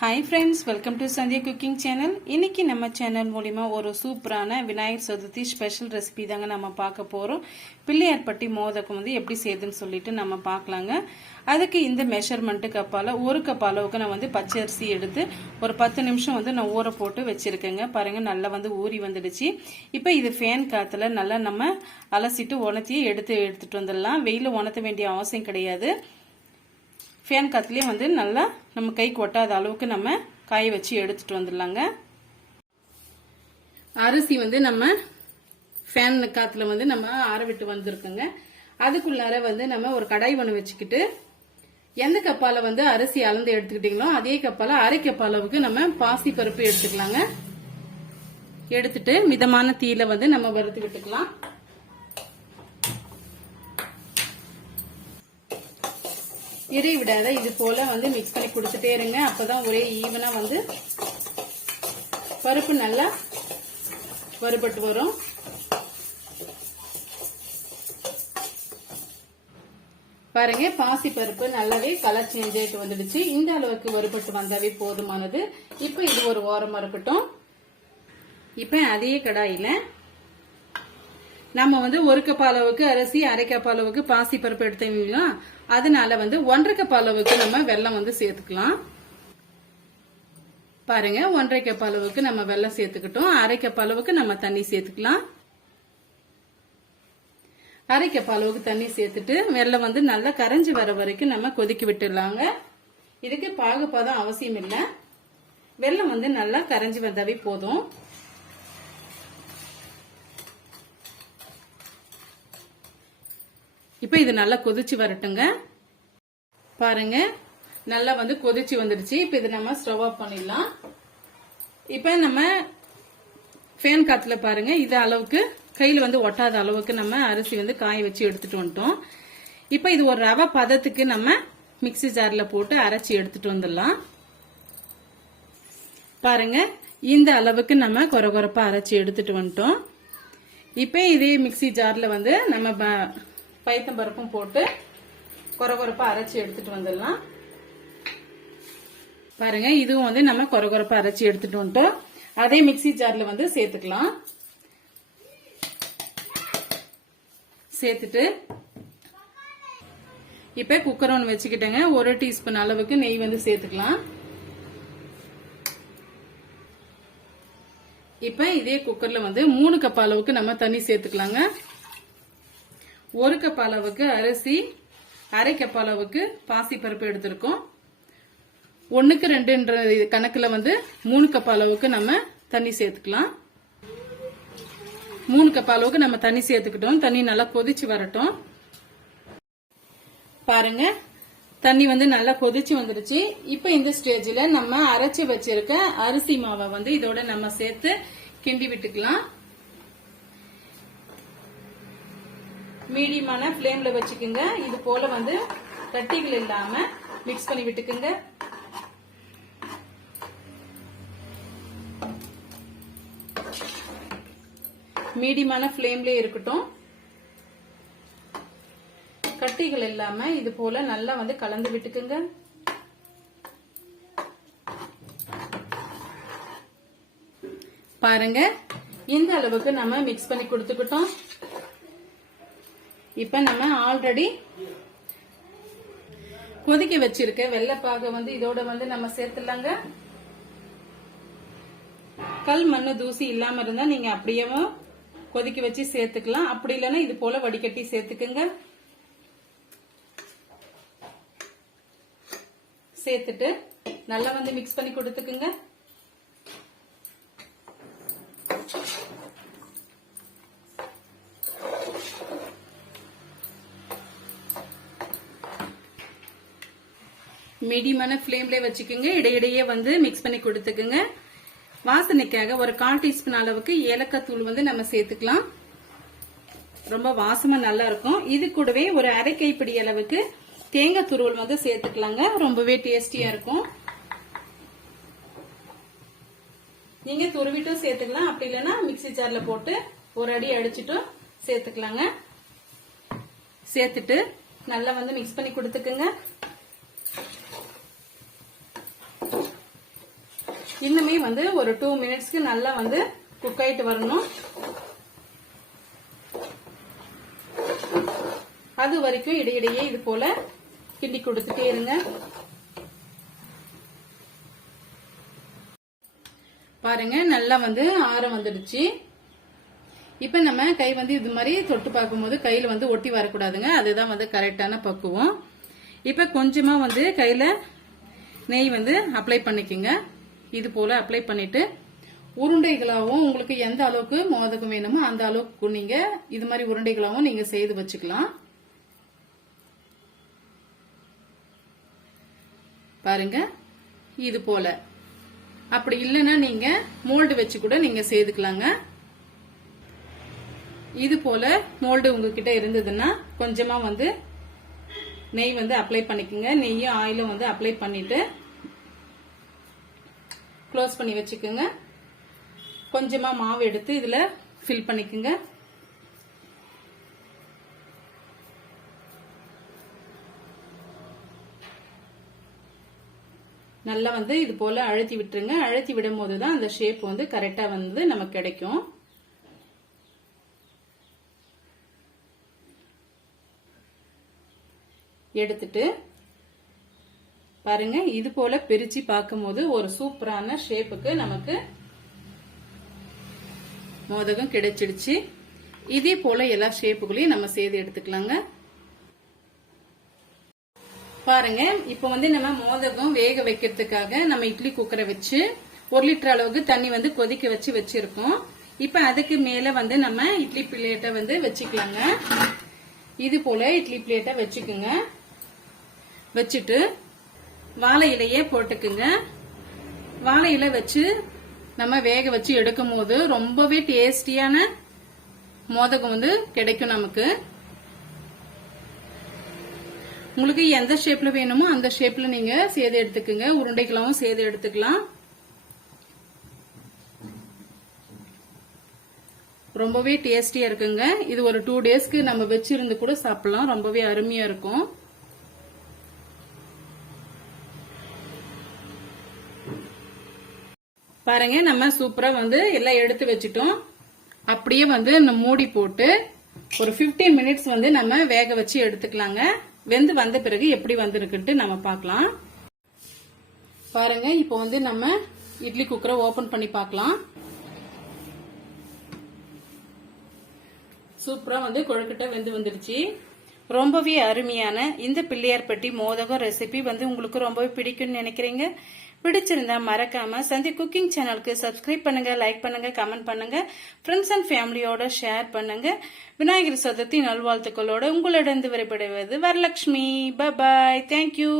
Hi friends welcome to Sandhya cooking channel இன்னைக்கு நம்ம channel மூலிமா ஒரு சூப்பரான விநாயகர் சதுர்த்தி ஸ்பெஷல் ரெசிபி தாங்க நம்ம பார்க்க போகிறோம் பிள்ளையார்பட்டி மோதகம் வந்து எப்படி செய்யுதுன்னு சொல்லிட்டு நம்ம பார்க்கலாங்க. அதுக்கு இந்த மெஷர்மெண்ட்டு கப்பால் ஒரு கப் அளவுக்கு நான் வந்து பச்சை அரிசி எடுத்து ஒரு பத்து நிமிஷம் வந்து நான் ஊற போட்டு வச்சுருக்கேங்க. பாருங்கள் நல்லா வந்து ஊறி வந்துடுச்சு. இப்போ இது ஃபேன் காற்றுல நல்லா நம்ம அலசிட்டு உணர்த்தி எடுத்து எடுத்துகிட்டு வந்துடலாம். வெயிலில் உணர்த்த வேண்டிய அவசியம் கிடையாது. ஃபேன் காற்றுலேயே வந்து நல்லா நம்ம கைக்கு ஒட்டாத அளவுக்கு நம்ம காய வச்சு எடுத்துட்டு வந்துடலாங்க. அரிசி வந்து நம்ம ஃபேன் காற்றுல வந்து நம்ம ஆற விட்டு வந்திருக்கோங்க. அதுக்குள்ளார வந்து நம்ம ஒரு கடாய் ஒன்று வச்சுக்கிட்டு எந்த கப்பால வந்து அரிசி அளந்து எடுத்துக்கிட்டீங்களோ அதே கப்பால அரை கப் அளவுக்கு நம்ம பாசி பருப்பு எடுத்துக்கலாங்க. எடுத்துட்டு மிதமான தீயில வந்து நம்ம வறுத்து விட்டுக்கலாம். இறை விடாத இது போல வந்து மிக்ஸ் பண்ணி கொடுத்துட்டே இருங்க. அப்பதான் ஒரே ஈவனா வந்து பருப்பு நல்லா வறுபட்டு வரும். பாருங்க பாசி பருப்பு நல்லாவே கலர் சேஞ்ச் ஆயிட்டு வந்துடுச்சு. இந்த அளவுக்கு வறுபட்டு வந்தாவே போதுமானது. இப்ப இது ஒரு ஓரமா இருக்கட்டும். இப்ப அதே கடாயில நம்ம வந்து ஒரு கப் அளவுக்கு அரிசி அரை கப் அளவுக்கு பாசி பருப்பு எடுத்தீங்களா அதனால வந்து ஒன்றரை கப் அளவுக்கு நம்ம வெள்ளம் வந்து சேர்த்துக்கலாம். பாருங்க ஒன்றரை கப் அளவுக்கு நம்ம வெள்ளம் சேர்த்துக்கிட்டோம். அரை கப் அளவுக்கு நம்ம தண்ணி சேர்த்துக்கலாம். அரை கப் அளவுக்கு தண்ணி சேர்த்துட்டு வெள்ளம் வந்து நல்லா கரைஞ்சி வர வரைக்கும் நம்ம கொதிக்க விட்டுடலாங்க. இதுக்கு பாகுபாதம் அவசியம் இல்லை. வெள்ளம் வந்து நல்லா கரைஞ்சி வந்தாவே போதும். இப்போ இது நல்லா கொதிச்சு வரட்டுங்க. பாருங்க. நல்லா வந்து கொதிச்சு வந்துடுச்சு. இப்போ இது நம்ம ஸ்டவ் ஆஃப் பண்ணிடலாம். இப்போ நம்ம ஃபேன் காத்துல பாருங்க. இது அளவுக்கு கையில் வந்து ஒட்டாத அளவுக்கு நம்ம அரிசி வந்து காய வச்சு எடுத்துட்டு வந்துட்டோம். இப்போ இது ஒரு ரவை பதத்துக்கு நம்ம மிக்சி ஜாரில் போட்டு அரைச்சி எடுத்துட்டு வந்துடலாம். பாருங்க. இந்த அளவுக்கு நம்ம குறை குறைப்பாக அரைச்சி எடுத்துட்டு வந்துட்டோம். இப்போ இதே மிக்சி ஜாரில் வந்து நம்ம பைத்தம்பருப்பும் போட்டு குறை அரைச்சி எடுத்துட்டு வந்துடலாம். பாருங்க இதுவும் வந்து நம்ம குறை அரைச்சி எடுத்துட்டு வந்துட்டோம். அதே மிக்சி ஜார்ல வந்து சேர்த்துக்கலாம். சேர்த்துட்டு இப்ப குக்கர் ஒன்று வச்சுக்கிட்டேங்க. ஒரு டீஸ்பூன் அளவுக்கு நெய் வந்து சேர்த்துக்கலாம். இப்ப இதே குக்கர்ல வந்து மூணு கப் அளவுக்கு நம்ம தண்ணி சேர்த்துக்கலாங்க. ஒரு கப் அளவுக்கு அரிசி அரை கப் அளவுக்கு பாசிப்பருப்பு எடுத்திருக்கோம். ஒன்னுக்கு ரெண்டுன்ற கணக்குல வந்து மூணு கப் அளவுக்கு நம்ம தண்ணி சேர்த்துக்கலாம். மூணு கப் அளவுக்கு நம்ம தண்ணி சேர்த்துக்கிட்டோம். தண்ணி நல்லா கொதிச்சு வரட்டும். பாருங்க தண்ணி வந்து நல்லா கொதிச்சு வந்துருச்சு. இப்ப இந்த ஸ்டேஜ்ல நம்ம அரைச்சு வச்சிருக்க அரிசி மாவை வந்து இதோட நம்ம சேர்த்து கிண்டி விட்டுக்கலாம். மீடியமான ஃப்ளேம்ல வச்சுக்கோங்க. இது போல வந்து கட்டிகள் இல்லாம மிக்ஸ் பண்ணி விட்டுக்குங்க. மீடியமான ஃப்ளேம்ல இருக்கட்டும். கட்டிகள் இல்லாம இது போல நல்லா வந்து கலந்து விட்டுக்குங்க. பாருங்க. இந்த அளவுக்கு நம்ம மிக்ஸ் பண்ணி கொடுத்துக்கிட்டோம். இப்ப நம்ம ஆல்ரெடி கொதிக்க வச்சிருக்க வெள்ளப்பாக வந்து இதோட வந்து நம்ம சேர்த்துலாங்க கல் மண்ணு தூசி இல்லாம இருந்தா நீங்க அப்படியே கொதிக்க வச்சு சேர்த்துக்கலாம். அப்படி இல்லைன்னா இது போல வடிகட்டி சேர்த்துக்குங்க. சேர்த்துட்டு நல்லா வந்து மிக்ஸ் பண்ணி கொடுத்துக்குங்க. மீடியமான ஃப்ளேம்ல வச்சுக்கோங்க. இடையிடையே வந்து மிக்ஸ் பண்ணி கொடுத்துக்குங்க. வாசனைக்காக ஒரு கால் டீஸ்பூன் அளவுக்கு ஏலக்காய் தூள் வந்து நம்ம சேர்த்துக்கலாம். ரொம்ப வாசமா நல்லா இருக்கும். இது கூடவே ஒரு அரை கைப்பிடி அளவுக்கு தேங்காய் துருவல் வந்து சேர்த்துக்கலாங்க. ரொம்பவே டேஸ்டியா இருக்கும். நீங்க துருவிட்டும் சேர்த்துக்கலாம். அப்படி இல்லைன்னா மிக்சி ஜார்ல போட்டு ஒரு அடி அடிச்சுட்டும் சேர்த்துக்கலாங்க. சேர்த்துட்டு நல்லா வந்து மிக்ஸ் பண்ணி கொடுத்துக்குங்க. இன்னுமே வந்து ஒரு டூ மினிட்ஸ்க்கு நல்லா வந்து குக் ஆயிட்டு வரணும். அது வரைக்கும் இடையிடையே இது போல கிண்டி கொடுத்துட்டே இருங்க. பாருங்க நல்லா வந்து ஆரம் வந்துடுச்சு. இப்ப நம்ம கை வந்து இது மாதிரி தொட்டு பார்க்கும்போது கையில வந்து ஒட்டி வரக்கூடாதுங்க. அதுதான் வந்து கரெக்டான பக்குவம். இப்ப கொஞ்சமா வந்து கையில நெய் வந்து அப்ளை பண்ணிக்கோங்க. இது போல அப்ளை பண்ணிட்டு உருண்டைகளாகவும் உங்களுக்கு எந்த அளவுக்கு மோதகம் வேணுமோ அந்த அளவுக்கு நீங்க இது மாதிரி உருண்டைகளாகவும் நீங்க செய்து வச்சுக்கலாம். பாருங்க. இது போல. அப்படி இல்லைன்னா நீங்க மோல்டு வச்சு கூட நீங்க செய்துக்கலாங்க. இது போல மோல்டு உங்ககிட்ட இருந்ததுன்னா கொஞ்சமா வந்து நெய் வந்து அப்ளை பண்ணிக்கோங்க. நெய்யும் ஆயிலும் வந்து அப்ளை பண்ணிட்டு க்ளோஸ் பண்ணி வச்சுக்கோங்க. கொஞ்சமா மாவு எடுத்து இதுல ஃபில் பண்ணிக்கோங்க. நல்லா வந்து இது போல அழுத்தி விட்டுருங்க. அழுத்தி விடும் போது தான் அந்த ஷேப் வந்து கரெக்டா வந்து நமக்கு கிடைக்கும். எடுத்துட்டு பாருங்க இது போல பிரிச்சு பார்க்கும்போது ஒரு சூப்பரான ஷேப்புக்கு நமக்கு மோதகம் கிடைச்சிடுச்சு. இதே போல எல்லா ஷேப்புகளையும் நம்ம செய்து எடுத்துக்கலாங்க. பாருங்க இப்போ வந்து நம்ம மோதகம் வேக வைக்கிறதுக்காக நம்ம இட்லி குக்கரை வச்சு ஒரு லிட்டர் அளவுக்கு தண்ணி வந்து கொதிக்க வச்சு வச்சிருக்கோம். இப்ப அதுக்கு மேல வந்து நம்ம இட்லி பிளேட்டை வந்து வச்சுக்கலாங்க. இது போல இட்லி பிளேட்டை வச்சுக்குங்க. வச்சுட்டு வாழை இலையே போட்டுக்குங்க. வாழை இலை வச்சு நம்ம வேக வச்சு எடுக்கும் போது ரொம்பவே டேஸ்டியான மோதகம் வந்து கிடைக்கும் நமக்கு. உங்களுக்கு எந்த ஷேப்ல வேணுமோ அந்த ஷேப்ல நீங்க சேது எடுத்துக்குங்க. உருண்டைகளாவும் சேது எடுத்துக்கலாம். ரொம்பவே டேஸ்டியா இருக்குங்க. இது ஒரு டூ டேஸ்க்கு நம்ம வச்சிருந்து கூட சாப்பிடலாம். ரொம்பவே அருமையா இருக்கும். பாருங்க நம்ம சூப்பரா வந்து எல்லாம் எடுத்து வச்சிட்டோம். அப்படியே வந்து இந்த மூடி போட்டு ஒரு 15 மினிட்ஸ் வந்து நம்ம வேக வச்சு எடுத்துக்கலாங்க. வெந்து வந்த பிறகு எப்படி வந்திருக்குன்ட்டு நம்ம பார்க்கலாம். பாருங்க இப்போ வந்து நம்ம இட்லி குக்கரை ஓபன் பண்ணி பார்க்கலாம். சூப்பரா வந்து கொழுக்கிட்ட வெந்து வந்துடுச்சு ரொம்பவே அருமையான இந்த பிள்ளையார்பட்டி மோதகம் ரெசிபி வந்து உங்களுக்கு ரொம்பவே பிடிக்கும்னு நினைக்கிறீங்க. பிடிச்சிருந்தா மறக்காம சந்தி குக்கிங் சேனலுக்கு சப்ஸ்கிரைப் பண்ணுங்க லைக் பண்ணுங்க கமெண்ட் பண்ணுங்க. ஃப்ரெண்ட்ஸ் அண்ட் ஃபேமிலியோட ஷேர் பண்ணுங்க. விநாயகர் சதுர்த்தி நல்வாழ்த்துக்களோட உங்களிடம் விரைபடுவது வரலட்சுமி. Bye bye thank you